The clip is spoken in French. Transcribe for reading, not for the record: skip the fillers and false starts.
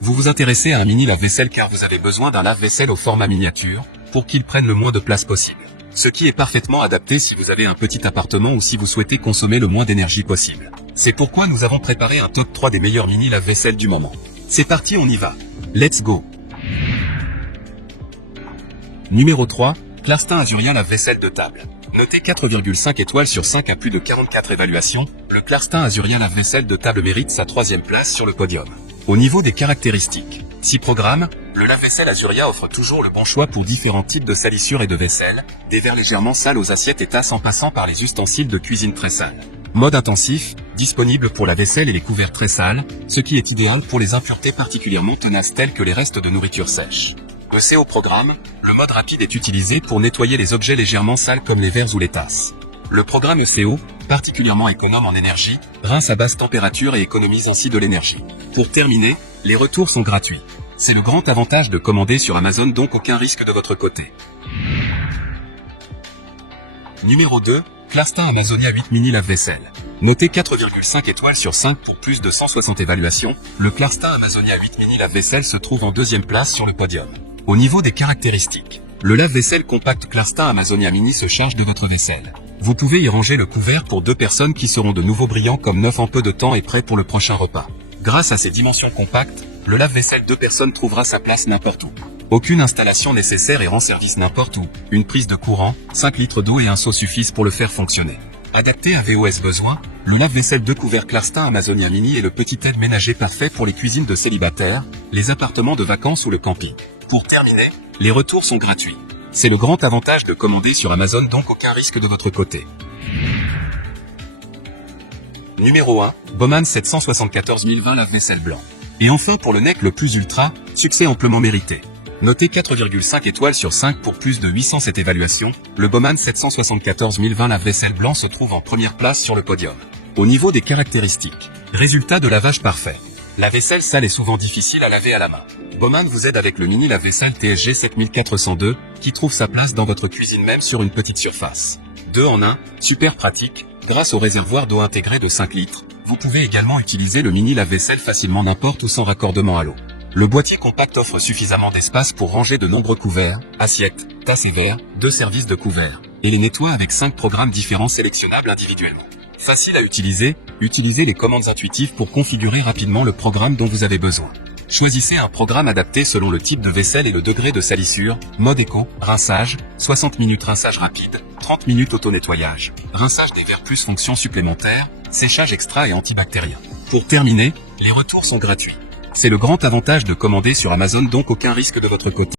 Vous vous intéressez à un mini lave-vaisselle car vous avez besoin d'un lave-vaisselle au format miniature, pour qu'il prenne le moins de place possible. Ce qui est parfaitement adapté si vous avez un petit appartement ou si vous souhaitez consommer le moins d'énergie possible. C'est pourquoi nous avons préparé un top 3 des meilleurs mini lave-vaisselle du moment. C'est parti, on y va. Let's go. Numéro 3, Clarstin Azuria lave-vaisselle de table. Noté 4,5 étoiles sur 5 à plus de 44 évaluations, le Clarstin Azuria lave-vaisselle de table mérite sa 3e place sur le podium. Au niveau des caractéristiques, 6 programmes, le lave-vaisselle Azuria offre toujours le bon choix pour différents types de salissures et de vaisselle, des verres légèrement sales aux assiettes et tasses en passant par les ustensiles de cuisine très sales. Mode intensif, disponible pour la vaisselle et les couverts très sales, ce qui est idéal pour les impuretés particulièrement tenaces telles que les restes de nourriture sèche. ECO programme, le mode rapide est utilisé pour nettoyer les objets légèrement sales comme les verres ou les tasses. Le programme ECO, particulièrement économe en énergie, rince à basse température et économise ainsi de l'énergie. Pour terminer, les retours sont gratuits. C'est le grand avantage de commander sur Amazon, donc aucun risque de votre côté. Numéro 2, Clarstin Amazonia 8 mini lave-vaisselle. Noté 4,5 étoiles sur 5 pour plus de 160 évaluations, le Clarstin Amazonia 8 mini lave-vaisselle se trouve en 2e place sur le podium. Au niveau des caractéristiques, le lave-vaisselle compact Clarstin Amazonia mini se charge de votre vaisselle. Vous pouvez y ranger le couvert pour 2 personnes qui seront de nouveau brillants comme neuf en peu de temps et prêts pour le prochain repas. Grâce à ses dimensions compactes, le lave-vaisselle 2 personnes trouvera sa place n'importe où. Aucune installation nécessaire et rend service n'importe où. Une prise de courant, 5 litres d'eau et un seau suffisent pour le faire fonctionner. Adapté à VOS besoin, le lave-vaisselle 2 couvert Clarstin Amazonia mini est le petit aide ménager parfait pour les cuisines de célibataires, les appartements de vacances ou le camping. Pour terminer, les retours sont gratuits. C'est le grand avantage de commander sur Amazon, donc aucun risque de votre côté. Numéro 1, Bowman 774 1020 lave-vaisselle blanc. Et enfin pour le NEC le plus ultra, succès amplement mérité. Noté 4,5 étoiles sur 5 pour plus de 807 évaluations, le Bowman 774 1020 lave-vaisselle blanc se trouve en première place sur le podium. Au niveau des caractéristiques, résultat de lavage parfait. La vaisselle sale est souvent difficile à laver à la main. Bowman vous aide avec le mini lave-vaisselle TSG 7402, qui trouve sa place dans votre cuisine même sur une petite surface. 2 en 1, super pratique, grâce au réservoir d'eau intégré de 5 litres. Vous pouvez également utiliser le mini lave-vaisselle facilement n'importe où sans raccordement à l'eau. Le boîtier compact offre suffisamment d'espace pour ranger de nombreux couverts, assiettes, tasses et verres, 2 services de couverts, et les nettoie avec 5 programmes différents sélectionnables individuellement. Facile à utiliser, utilisez les commandes intuitives pour configurer rapidement le programme dont vous avez besoin. Choisissez un programme adapté selon le type de vaisselle et le degré de salissure, mode éco, rinçage, 60 minutes rinçage rapide, 30 minutes auto-nettoyage, rinçage des verres plus fonction supplémentaire, séchage extra et antibactérien. Pour terminer, les retours sont gratuits. C'est le grand avantage de commander sur Amazon, donc aucun risque de votre côté.